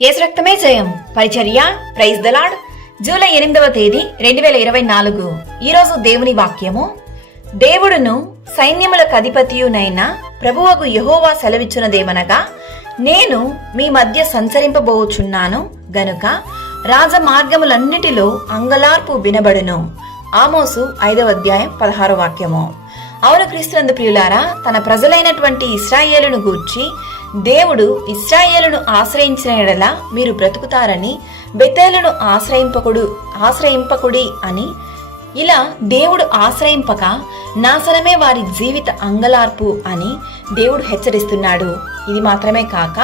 యేసు రక్తమే జయం. పరిచర్య ప్రైజ్ ద లార్డ్. జూలై 8వ తేదీ 2024. ఈరోజు దేవుని వాక్యము. దేవుడును సైన్యములకు అధిపతియునైన ప్రభువగు యెహోవా సెలవిచ్చునదేమనగా, నేను మీ మధ్య సంచరింపబోచున్నాను గనుక రాజమార్గములన్నిటిలో అంగలార్పు వినబడును. ఆమోసు 5వ అధ్యాయం 16వ వాక్యము. అవును క్రీస్తునందు ప్రియులారా, తన ప్రజలైనటువంటి ఇశ్రాయేలును గూర్చి దేవుడు ఇశ్రాయేలును ఆశ్రయించిన ఎడల మీరు బ్రతుకుతారని, బెతేలును ఆశ్రయింపకుడి అని, ఇలా దేవుడు ఆశ్రయింపక నాశనమే వారి జీవిత అంగలార్పు అని దేవుడు హెచ్చరిస్తున్నాడు. ఇది మాత్రమే కాక,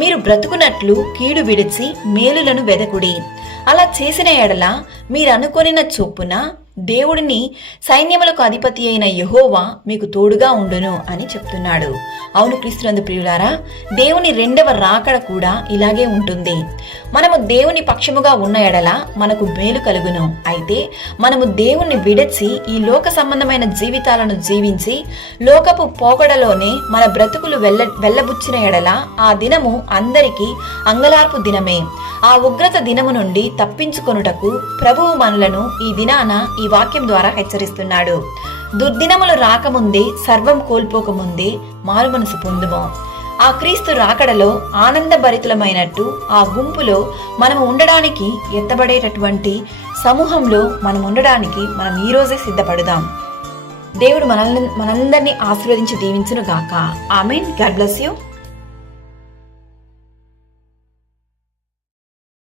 మీరు బ్రతుకునట్లు కీడు విడిచి మేలులను వెదకుడి. అలా చేసిన ఎడల మీరనుకొనిన చొప్పున దేవుడిని సైన్యములకు అధిపతి అయిన యెహోవా మీకు తోడుగా ఉండును అని చెప్తున్నాడు. అవును క్రీస్తునందు ప్రియులారా, దేవుని రెండవ రాకడ కూడా ఇలాగే ఉంటుంది. మనము దేవుని పక్షముగా ఉన్న ఎడల మనకు మేలు కలుగును. అయితే మనము దేవుణ్ణి విడిచి ఈ లోక సంబంధమైన జీవితాలను జీవించి లోకపు పోకడలోనే మన బ్రతుకులు వెళ్ళబుచ్చిన ఎడల ఆ దినము అందరికీ అంగలార్పు దినమే. ఆ ఉగ్రత దినము నుండి తప్పించుకొనుటకు ప్రభువు మనలను ఈ దినాన ఈ వాక్యం ద్వారా హెచ్చరిస్తున్నాడు. దుర్దినములు రాకముందే, సర్వం కోల్పోకముందే మారు మనసు పొందుము. ఆ క్రీస్తు రాకడలో ఆనందభరితులమైనట్టు ఆ గుంపులో మనము ఉండడానికి, ఎత్తబడేటటువంటి సమూహంలో మనం ఉండడానికి మనం ఈ రోజే సిద్ధపడుదాం. దేవుడు మనందరినీ ఆశీర్వదించి దీవించును గాక. ఆమేన్. God bless you.